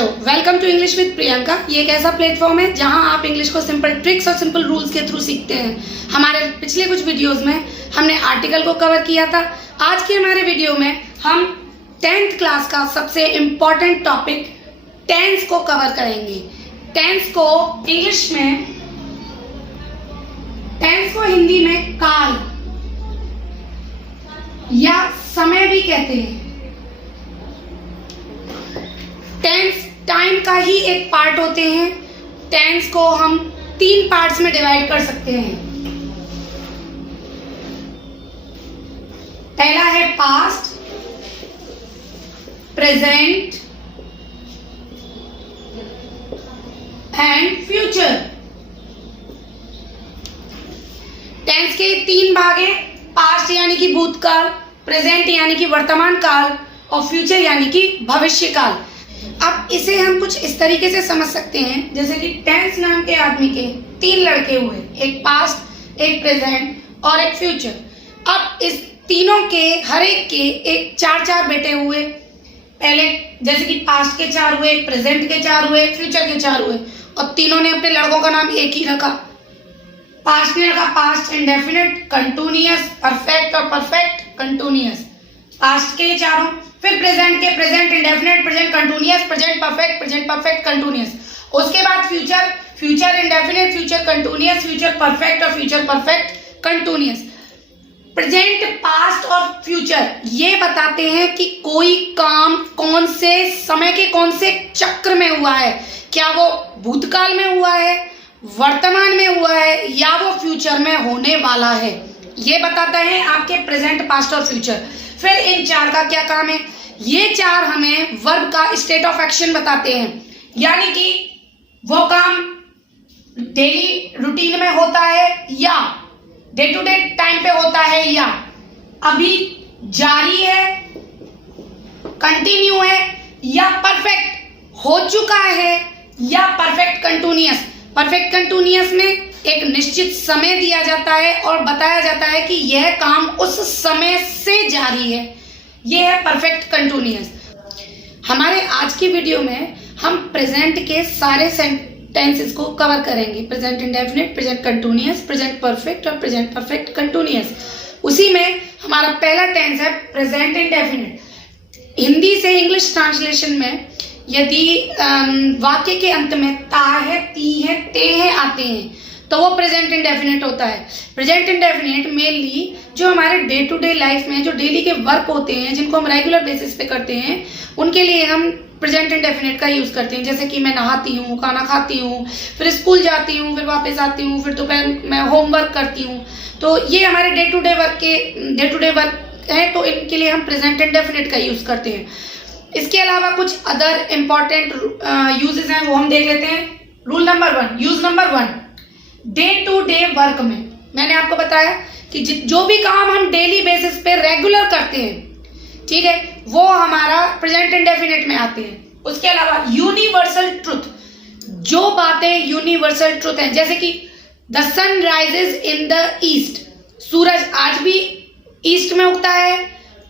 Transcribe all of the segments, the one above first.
Hello, welcome to English with Priyanka. ये एक ऐसा प्लेटफॉर्म है जहां आप इंग्लिश को सिंपल ट्रिक्स और सिंपल रूल्स के थ्रू सीखते हैं। हमारे पिछले कुछ वीडियोस में हमने आर्टिकल को कवर किया था। आज के हमारे वीडियो में हम 10th क्लास का सबसे इम्पोर्टेंट टॉपिक टेंस को कवर करेंगे। टेंस को इंग्लिश में, टेंस को हिंदी में काल या समय भी कहते हैं। टेंस टाइम का ही एक पार्ट होते हैं। टेंस को हम 3 पार्ट्स में डिवाइड कर सकते हैं। पहला है past, present and future. Tense के 3 भाग हैं, पास्ट यानी कि भूतकाल, प्रेजेंट यानी कि वर्तमान काल और फ्यूचर यानी कि भविष्य काल। अब इसे हम कुछ इस तरीके से समझ सकते हैं, जैसे कि टेंस नाम के आदमी के 3 लड़के हुए, एक पास्ट, एक प्रेजेंट और एक फ्यूचर। अब इस तीनों के हर एक के एक 4-4 बेटे हुए। पहले जैसे कि पास्ट के 4 हुए, प्रेजेंट के 4 हुए, फ्यूचर के 4 हुए और तीनों ने अपने लड़कों का नाम एक ही रखा। पास्ट ने रखा पास्ट इंडेफिनिट, कंटिन्यूअस, परफेक्ट और परफेक्ट कंटिन्यूअस। पास्ट के चारों। फिर प्रेजेंट के present indefinite, present continuous, present perfect continuous. उसके बाद future, future indefinite, future continuous, future perfect और future perfect continuous. Present, past और फ्यूचर ये बताते हैं कि कोई काम कौन से समय के कौन से चक्र में हुआ है। क्या वो भूतकाल में हुआ है, वर्तमान में हुआ है या वो फ्यूचर में होने वाला है। ये बताता है आपके प्रेजेंट, पास्ट और फ्यूचर। फिर इन 4 का क्या काम है? ये 4 हमें वर्ब का स्टेट ऑफ एक्शन बताते हैं, यानी कि वो काम डेली रूटीन में होता है या डे टू डे टाइम पे होता है या अभी जारी है, कंटिन्यू है या परफेक्ट हो चुका है या परफेक्ट कंटिन्यूअस। परफेक्ट कंटिन्यूअस में एक निश्चित समय दिया जाता है और बताया जाता है कि यह काम उस समय से जारी है। यह है परफेक्ट कंटिन्यूअस। हमारे आज की वीडियो में हम प्रेजेंट के सारे टेंसेस को कवर करेंगे। Present indefinite, present continuous, present perfect और प्रेजेंट परफेक्ट कंटिन्यूअस। उसी में हमारा पहला टेंस है प्रेजेंट इंडेफिनिट। हिंदी से इंग्लिश ट्रांसलेशन में यदि वाक्य के अंत में ता है, ती है, ते है आते हैं तो वो प्रेजेंट इंडेफिनिट होता है। प्रेजेंट इंडेफिनिट मेनली जो हमारे डे टू डे लाइफ में जो डेली के वर्क होते हैं, जिनको हम रेगुलर बेसिस पे करते हैं, उनके लिए हम प्रेजेंट इंडेफिनिट का यूज करते हैं। जैसे कि मैं नहाती हूँ, खाना खाती हूँ, फिर स्कूल जाती हूँ, फिर वापस आती हूँ, फिर दोपहर मैं होमवर्क करती हूँ। तो ये हमारे डे टू डे वर्क है, तो इनके लिए हम प्रेजेंट इंडेफिनिट का यूज करते हैं। इसके अलावा कुछ अदर इंपॉर्टेंट यूजेस हैं, वो हम देख लेते हैं। Rule number 1, use number 1, day to day work में मैंने आपको बताया कि जो भी काम हम डेली बेसिस पे रेगुलर करते हैं, ठीक है, वो हमारा प्रेजेंट इंडेफिनिट में आते हैं। उसके अलावा यूनिवर्सल ट्रुथ, जो बातें यूनिवर्सल ट्रुथ हैं, जैसे कि the sun rises in the east, सूरज आज भी ईस्ट में उगता है,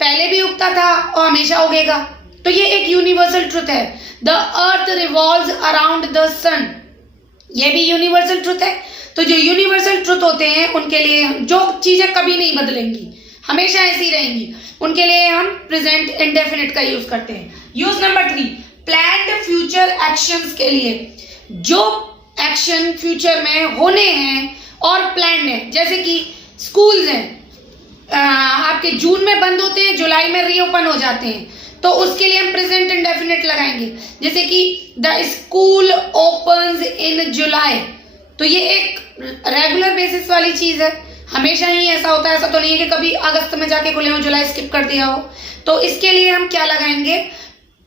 पहले भी उगता था और हमेशा उगेगा, तो ये एक यूनिवर्सल ट्रुथ है। The earth revolves around the sun, ये भी यूनिवर्सल ट्रुथ है। तो जो यूनिवर्सल ट्रुथ होते हैं उनके लिए जो चीजें कभी नहीं बदलेंगी, हमेशा ऐसी रहेंगी, उनके लिए हम प्रेजेंट इंडेफिनिट का यूज करते हैं। Use number 3, planned future actions के लिए जो एक्शन फ्यूचर में होने हैं और प्लान्ड है, जैसे कि स्कूल्स हैं आपके जून में बंद होते हैं, जुलाई में रीओपन हो जाते हैं, तो उसके लिए हम प्रेजेंट इंडेफिनिट लगाएंगे। जैसे कि द स्कूल ओपन्स इन जुलाई, तो ये एक रेगुलर बेसिस वाली चीज है, हमेशा ही ऐसा होता है। ऐसा तो नहीं है कि कभी अगस्त में जाके खुले हो, जुलाई स्किप कर दिया हो। तो इसके लिए हम क्या लगाएंगे?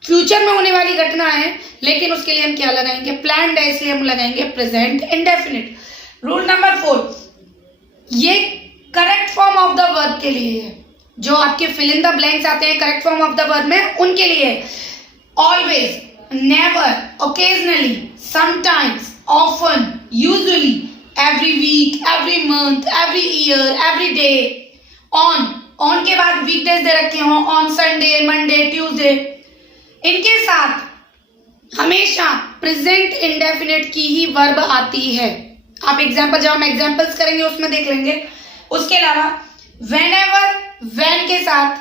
फ्यूचर में होने वाली घटना है, लेकिन उसके लिए हम क्या लगाएंगे? प्लान्ड है, इसलिए हम लगाएंगे प्रेजेंट इंडेफिनिट। रूल नंबर 4, ये correct form of the verb के लिए है। जो आपके फिल इन द ब्लैंक्स आते हैं correct form of the verb में, उनके लिए always, never, occasionally, sometimes, often, usually, every week, every month, every year, every day, on के बाद वीकडेज दे रखे हों, ऑन संडे, मंडे, ट्यूसडे, इनके साथ हमेशा प्रेजेंट इंडेफिनिट की ही वर्ब आती है। आप एग्जाम्पल, जब हम एग्जाम्पल्स करेंगे उसमें देख लेंगे। उसके अलावा व्हेनेवर, व्हेन के साथ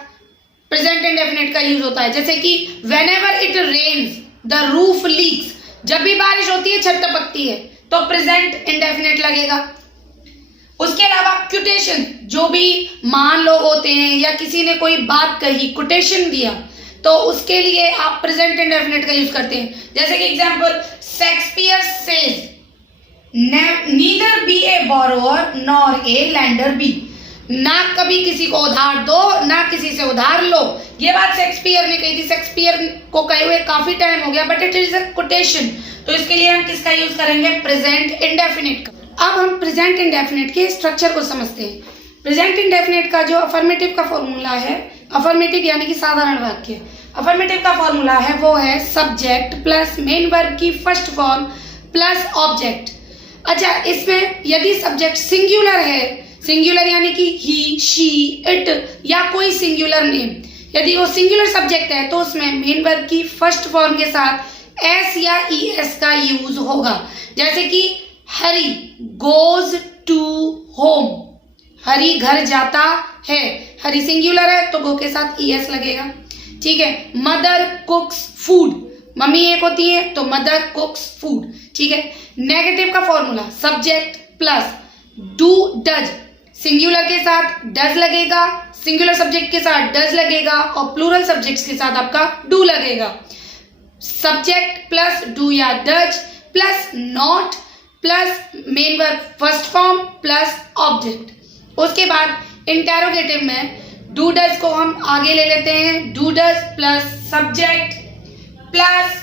प्रेजेंट इंडेफिनिट का यूज होता है, जैसे कि whenever it rains the roof leaks, जब भी बारिश होती है छत टपकती है, तो प्रेजेंट इंडेफिनिट लगेगा। उसके अलावा क्विटेशन, जो भी महान लोग होते हैं या किसी ने कोई बात कही, क्विटेशन दिया, तो उसके लिए आप प्रेजेंट इंडेफिनिट का यूज करते हैं। जैसे कि example, Shakespeare says neither be a borrower nor a lender be, ना कभी किसी को उधार दो ना किसी से उधार लो। ये बात शेक्सपियर ने कही थी। शेक्सपियर को कहे हुए काफी टाइम हो गया, but it is a quotation, तो इसके लिए हम किसका यूज करेंगे? प्रेजेंट इंडेफिनिट का। अब हम प्रेजेंट इंडेफिनिट के स्ट्रक्चर को समझते हैं। प्रेजेंट इंडेफिनिट का जो अफर्मेटिव का फॉर्मूला है, अफर्मेटिव यानी कि साधारण वाक्य, अफर्मेटिव का फॉर्मूला है वो है सब्जेक्ट प्लस मेन वर्ब की फर्स्ट फॉर्म प्लस ऑब्जेक्ट। अच्छा, इसमें यदि सब्जेक्ट सिंगुलर है, सिंगुलर यानी कि ही, शी, इट या कोई सिंगुलर नेम, यदि वो सिंगुलर सब्जेक्ट है तो उसमें मेन वर्ब की फर्स्ट फॉर्म के साथ एस या ई एस का यूज होगा। जैसे कि हरी गोज टू होम, हरी घर जाता है, हरी सिंगुलर है तो गो के साथ ई एस लगेगा। ठीक है। मदर कुक्स फूड, मम्मी एक होती है तो मदर कुक्स फूड। ठीक है। नेगेटिव का formula subject plus do does, singular के साथ डज लगेगा, सिंगुलर सब्जेक्ट के साथ डज लगेगा और प्लूरल सब्जेक्ट्स के साथ आपका डू लगेगा। सब्जेक्ट प्लस डू या does plus not plus main verb first form plus object. उसके बाद इंटेरोगेटिव में डू डज को हम आगे ले लेते हैं, do does plus subject plus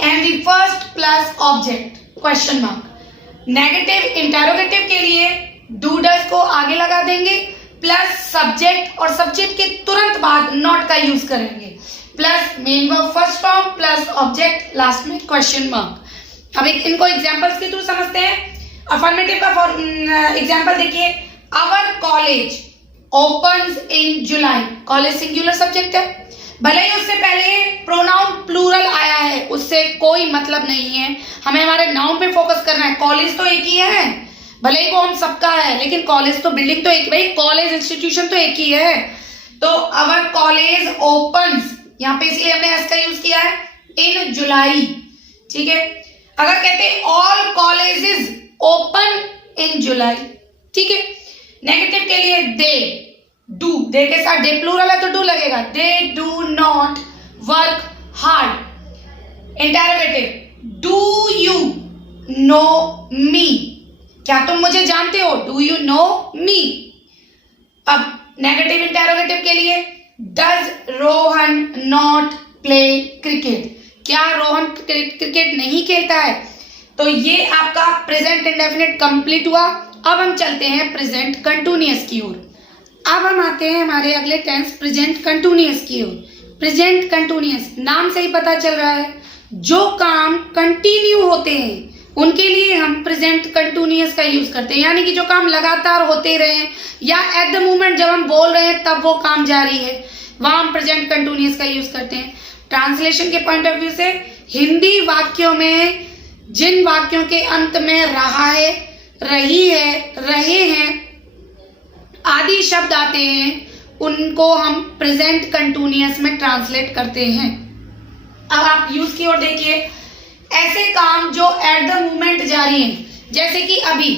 and the first plus object question mark. Negative interrogative के लिए डू डज को आगे लगा देंगे प्लस सब्जेक्ट और सब्जेक्ट के तुरंत बाद नॉट का यूज करेंगे plus main verb first form plus object last में क्वेश्चन मार्क। अब इनको एग्जांपल्स के थ्रू समझते हैं। अफर्मेटिव का एग्जांपल देखिए, our college opens in July, college singular subject है, भले ही उससे पहले प्रोनाउन प्लूरल आया है, उससे कोई मतलब नहीं है, हमें हमारे नाउन पे फोकस करना है। कॉलेज तो एक ही है, भले ही वो हम सबका है, लेकिन कॉलेज तो बिल्डिंग तो एक, भाई कॉलेज इंस्टीट्यूशन तो एक ही है। तो अवर कॉलेज ओपन्स, यहाँ पे इसलिए हमने एस का यूज किया है, इन जुलाई। ठीक है। अगर कहते हैं ऑल कॉलेजेस ओपन इन जुलाई, ठीक है। नेगेटिव के लिए दे डू, दे के साथ डे प्लूरल है तो डू लगेगा, they do not work hard. Interrogative, do you know me, क्या तुम मुझे जानते हो, डू यू नो मी। अब नेगेटिव इंटेरोगेटिव के लिए does Rohan not play cricket, क्या रोहन क्रिकेट नहीं खेलता है। तो ये आपका प्रेजेंट इंडेफिनिट कंप्लीट हुआ। अब हम चलते हैं प्रेजेंट कंटिन्यूअस की ओर। अब हम आते हैं हमारे अगले टेंस प्रेजेंट कंटिन्यूअस की ओर। प्रेजेंट कंटिन्यूअस, नाम से ही पता चल रहा है, जो काम कंटिन्यू होते हैं उनके लिए हम प्रेजेंट कंटिन्यूअस का यूज करते हैं, यानी कि जो काम लगातार होते रहे या एट द मोमेंट जब हम बोल रहे हैं तब वो काम जारी है, वहां हम प्रेजेंट कंटिन्यूअस का यूज करते हैं। ट्रांसलेशन के पॉइंट ऑफ व्यू से हिंदी वाक्यों में जिन वाक्यों के अंत में रहा है, रही है, रहे हैं आदि शब्द आते हैं, उनको हम प्रेजेंट कंटिन्यूअस में ट्रांसलेट करते हैं। अब आप यूज की ओर देखिए, ऐसे काम जो एट द मोमेंट जारी हैं, जैसे कि अभी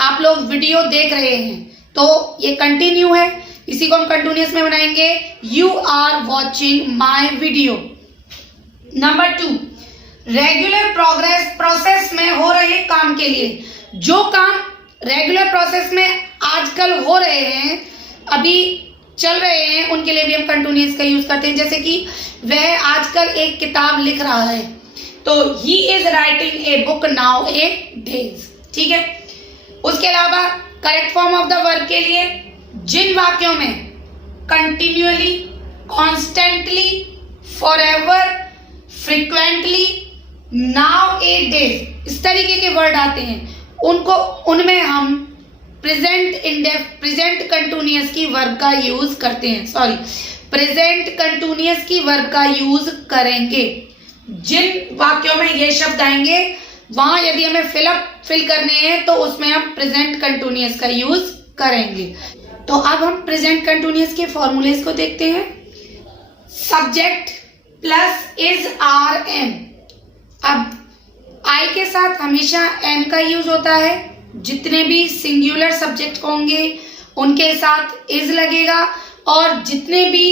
आप लोग वीडियो देख रहे हैं तो ये कंटिन्यू है, इसी को हम कंटिन्यूअस में बनाएंगे, you are watching my video. Number 2, regular process में हो रहे काम के लिए, जो काम रेगुलर प्रोसेस में आजकल हो रहे हैं, अभी चल रहे हैं, उनके लिए भी हम कंटिन्यूअस का यूज करते हैं। जैसे कि वह आजकल एक किताब लिख रहा है, तो he is writing a book nowadays. ठीक है। उसके अलावा correct form of the verb के लिए जिन वाक्यों में continually, constantly, forever, frequently, nowadays इस तरीके के वर्ड आते हैं, उनको उनमें हम प्रेजेंट कंटिन्यूअस की वर्ब का यूज करते हैं, प्रेजेंट कंटिन्यूअस की वर्ब का यूज करेंगे। जिन वाक्यों में ये शब्द आएंगे वहां यदि हमें फिल करने हैं तो उसमें हम प्रेजेंट कंटिन्यूअस का यूज करेंगे। तो अब हम प्रेजेंट कंटिन्यूअस के फॉर्मूलेस को देखते हैं। Subject plus is are am. अब आई के साथ हमेशा एम का यूज होता है। जितने भी सिंगुलर सब्जेक्ट होंगे उनके साथ इज लगेगा, और जितने भी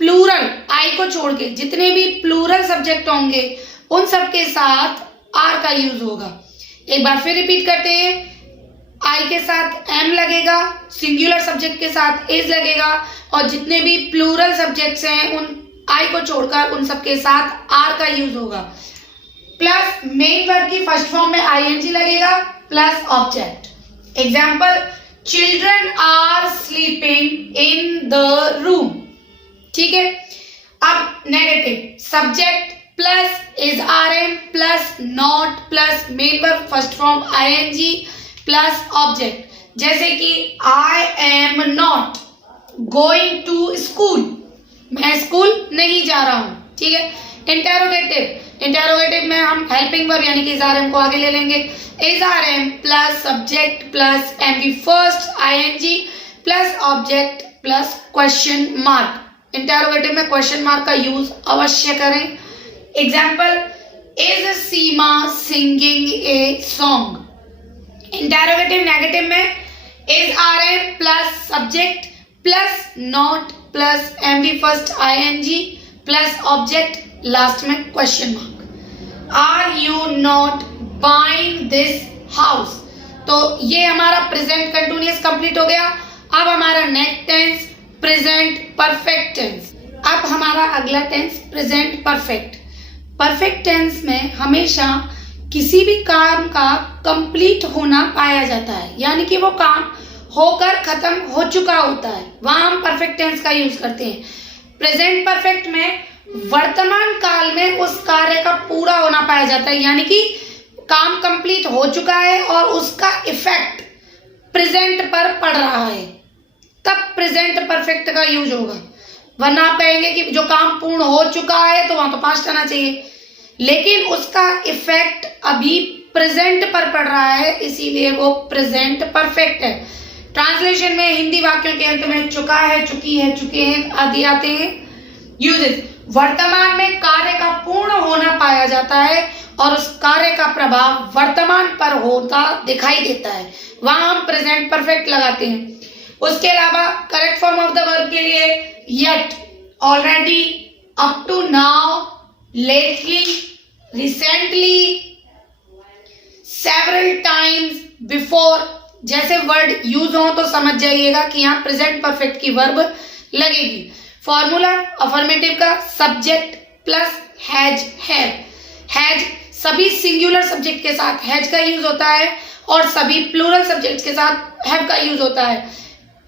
प्लूरल, आई को छोड़ के जितने भी प्लूरल सब्जेक्ट होंगे उन सब के साथ आर का यूज होगा। एक बार फिर रिपीट करते हैं। आई के साथ एम लगेगा, सिंगुलर सब्जेक्ट के साथ इज लगेगा, और जितने भी प्लूरल सब्जेक्ट्स हैं उन आई को छोड़कर उन सब के साथ आर का यूज होगा। प्लस मेन वर्ब की फर्स्ट फॉर्म में आईएनजी लगेगा, plus object. Example, children are sleeping in the room. ठीक है। अब negative, subject plus is are am plus not plus main verb first form ING plus object. जैसे कि I am not going to school, मैं school नहीं जा रहा हूं। ठीक है। इंटेरोगेटिव, इंटेरोगेटिव में हम हेल्पिंग वर्ब यानी कि इज आर एम को आगे ले लेंगे। Is are am plus subject plus M V first ING plus object plus question mark. Interrogative में क्वेश्चन मार्क का यूज अवश्य करें। Example, is Seema singing a song. Interrogative negative में is are am plus subject plus not plus M V first ING plus object, last में question mark. Are you not buying this house. तो ये हमारा present continuous complete हो गया। अब हमारा next tense present perfect tense. अब हमारा अगला tense present perfect. Perfect tense में हमेशा किसी भी काम का कंप्लीट होना पाया जाता है, यानी कि वो काम होकर खत्म हो चुका होता है, वहां हम परफेक्ट टेंस का यूज करते हैं। प्रेजेंट परफेक्ट में वर्तमान काल में उस कार्य का पूरा होना पाया जाता है, यानी कि काम कंप्लीट हो चुका है और उसका इफेक्ट प्रेजेंट पर पड़ रहा है, तब प्रेजेंट परफेक्ट का यूज होगा। वरना आप कहेंगे कि जो काम पूर्ण हो चुका है तो वहां तो पास्ट आना चाहिए, लेकिन उसका इफेक्ट अभी प्रेजेंट पर पड़ रहा है, इसीलिए वो प्रेजेंट परफेक्ट है। ट्रांसलेशन में हिंदी वाक्यों के अंत में चुका है, चुकी है, चुके हैं आदि आते हैं। यूजेस, वर्तमान में कार्य का पूर्ण होना पाया जाता है और उस कार्य का प्रभाव वर्तमान पर होता दिखाई देता है, वहां हम प्रेजेंट परफेक्ट लगाते हैं। उसके अलावा correct form of the verb के लिए yet, already, up to now, lately, recently, several times, before जैसे वर्ड यूज हो तो समझ जाइएगा कि यहाँ प्रेजेंट परफेक्ट की वर्ब लगेगी। फॉर्मूला अफर्मेटिव का सब्जेक्ट प्लस हैज है। हैज सभी सिंगुलर सब्जेक्ट के साथ हैज का यूज होता है और सभी प्लूरल सब्जेक्ट के साथ हैव का यूज होता है।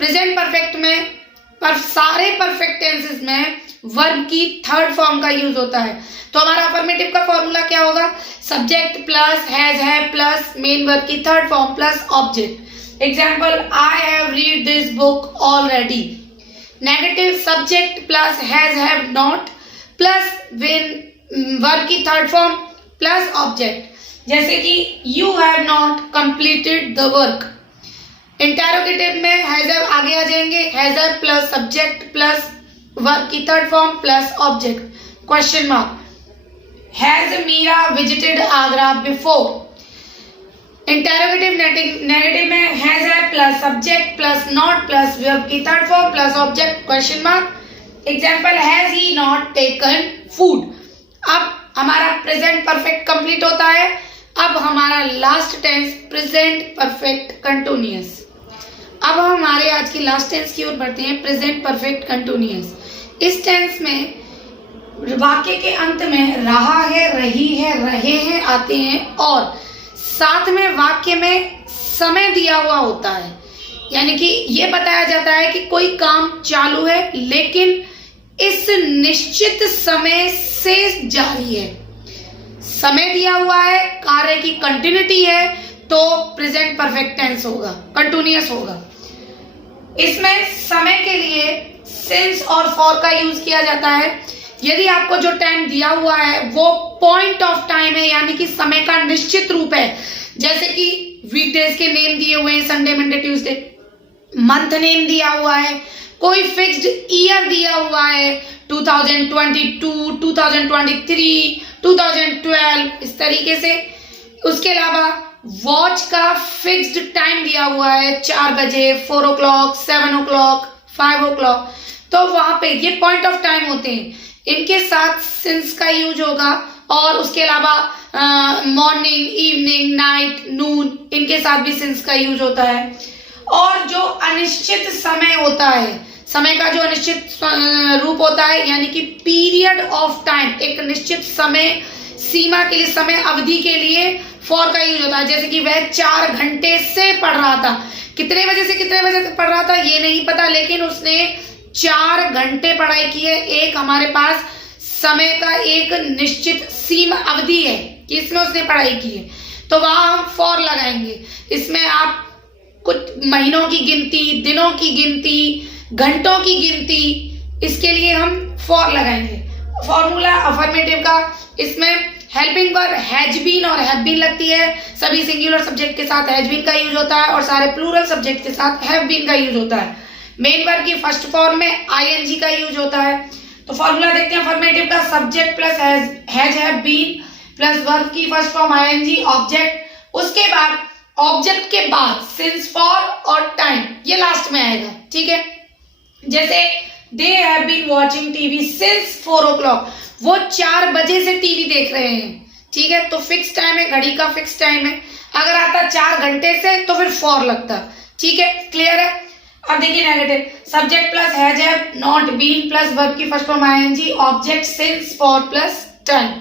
प्रेजेंट परफेक्ट में सारे परफेक्ट टेंसेस में वर्ब की थर्ड फॉर्म का यूज होता है। तो हमारा अफर्मेटिव का फॉर्मूला क्या होगा? Subject plus has have plus main verb की third form plus object. Example, I have read this book already. Negative, subject plus has have not plus verb की थर्ड फॉर्म प्लस ऑब्जेक्ट, जैसे कि you have not completed the work. Interrogative में हैजर आगे आ जाएंगे, हैजर plus subject plus verb की third form plus object, question mark. Has Meera visited Agra before. Interrogative negative में has have plus subject plus not plus verb की third form plus object, question mark. Example, has he not taken food. अब हमारा present perfect complete होता है। अब हमारा last tense present perfect continuous. अब हम हमारे आज की लास्ट टेंस की ओर बढ़ते हैं, प्रेजेंट परफेक्ट कंटिन्यूअस। इस टेंस में वाक्य के अंत में रहा है, रही है, रहे हैं आते हैं और साथ में वाक्य में समय दिया हुआ होता है, यानी कि ये बताया जाता है कि कोई काम चालू है लेकिन इस निश्चित समय से जारी है। समय दिया हुआ है, कार्य की कंटिन्यूटी है, तो प्रेजेंट परफेक्ट टेंस होगा, कंटिन्यूअस होगा। इसमें समय के लिए सिंस और फॉर का यूज किया जाता है। यदि आपको जो टाइम दिया हुआ है वो पॉइंट ऑफ टाइम है, यानी कि समय का निश्चित रूप है, जैसे कि वीकडेज के नेम दिए हुए हैं, Sunday Monday Tuesday, month name दिया हुआ है, कोई फिक्स्ड ईयर दिया हुआ है 2022, 2023, 2012, इस तरीके से। उसके अलावा वॉच का फिक्स्ड टाइम दिया हुआ है 4 बजे, 4 o'clock, 7 o'clock, 5 o'clock, तो वहां पे ये पॉइंट ऑफ टाइम होते हैं, इनके साथ सिंस का यूज होगा। और उसके अलावा मॉर्निंग, इवनिंग, नाइट, नून, इनके साथ भी सिंस का यूज होता है। और जो अनिश्चित समय होता है, समय का जो अनिश्चित रूप होता है, यानी कि पीरियड ऑफ टाइम, एक निश्चित समय सीमा के लिए, समय अवधि के लिए फॉर का यूज होता है। जैसे कि वह 4 घंटे से पढ़ रहा था, कितने बजे से कितने बजे तक पढ़ रहा था ये नहीं पता, लेकिन उसने 4 घंटे पढ़ाई की है। एक हमारे पास समय का एक निश्चित सीमा अवधि है कि इसमें उसने पढ़ाई की है, तो वहां हम फॉर लगाएंगे। इसमें आप कुछ महीनों की गिनती, दिनों की गिनती, घंटों की गिनती, इसके लिए हम फॉर लगाएंगे। फॉर्मूला अफर्मेटिव का, इसमें हेल्पिंग वर्ब हैज बीन और हैव बीन लगती है। सभी सिंगुलर सब्जेक्ट के साथ हैज बीन का यूज होता है और सारे प्लूरल सब्जेक्ट के साथ हैव बीन का यूज होता है। मेन वर्ब की फर्स्ट फॉर्म में आईएनजी का यूज होता है। तो फॉर्मूला देखते हैं अफर्मेटिव का, subject plus has have been plus verb की फर्स्ट फॉर्म आईएनजी, ऑब्जेक्ट, उसके बाद ऑब्जेक्ट के बाद सिंस, फॉर और टाइम, ये लास्ट में आएगा। ठीक है, जैसे they have been watching TV since 4 o'clock, वो 4 बजे से टीवी देख रहे हैं। ठीक है, तो फिक्स टाइम है, घड़ी का फिक्स टाइम है। अगर आता 4 घंटे से तो फिर फॉर लगता। ठीक है, क्लियर है। अब देखिए negative, subject plus has have not been plus verb की first form ING, object since, for plus time.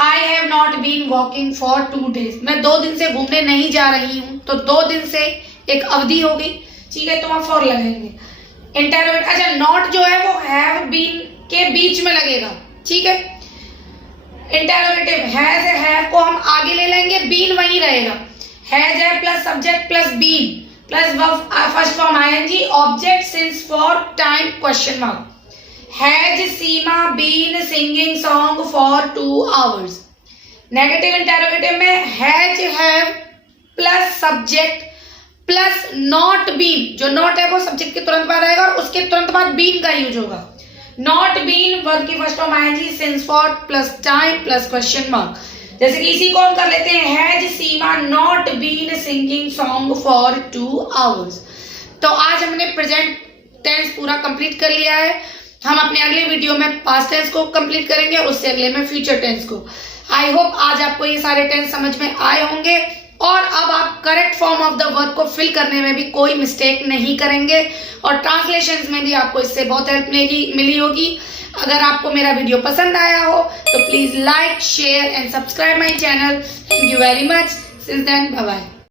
I have not been walking for 2 days, मैं 2 दिन से घूमने नहीं जा रही हूँ, तो 2 दिन से एक अवधि हो गई। ठीक है, तो वहां फॉर लगेंगे। इंटरोगेट, अच्छा नॉट जो है वो हैव बीन के बीच में लगेगा। ठीक है, इंटरोगेटिव हैज हैव को हम आगे ले लेंगे, बीन वहीं रहेगा। Has have plus subject plus been plus verb first form ING, object since, for time question mark. Has Seema been singing song for 2 hours। Negative interrogative में has have plus subject plus not been, जो not है वो subject के तुरंत बाद आएगा और उसके तुरंत बाद बीन का यूज होगा। नॉट बीन वर्ब की first form ING, since, for plus time plus question mark. जैसे कि इसी को हम कर लेते हैं, has Seema not been singing song for 2 hours। तो आज हमने प्रेजेंट टेंस पूरा कंप्लीट कर लिया है। हम अपने अगले वीडियो में पास्ट टेंस को कंप्लीट करेंगे और उससे अगले में फ्यूचर टेंस को। आई होप आज आपको ये सारे टेंस समझ में आए होंगे और अब आप correct form of the verb को फिल करने में भी कोई मिस्टेक नहीं करेंगे और ट्रांसलेशंस में भी आपको इससे बहुत हेल्प मिली होगी। अगर आपको मेरा वीडियो पसंद आया हो तो please like, share and subscribe my channel. Thank you very much. Since then, bye bye.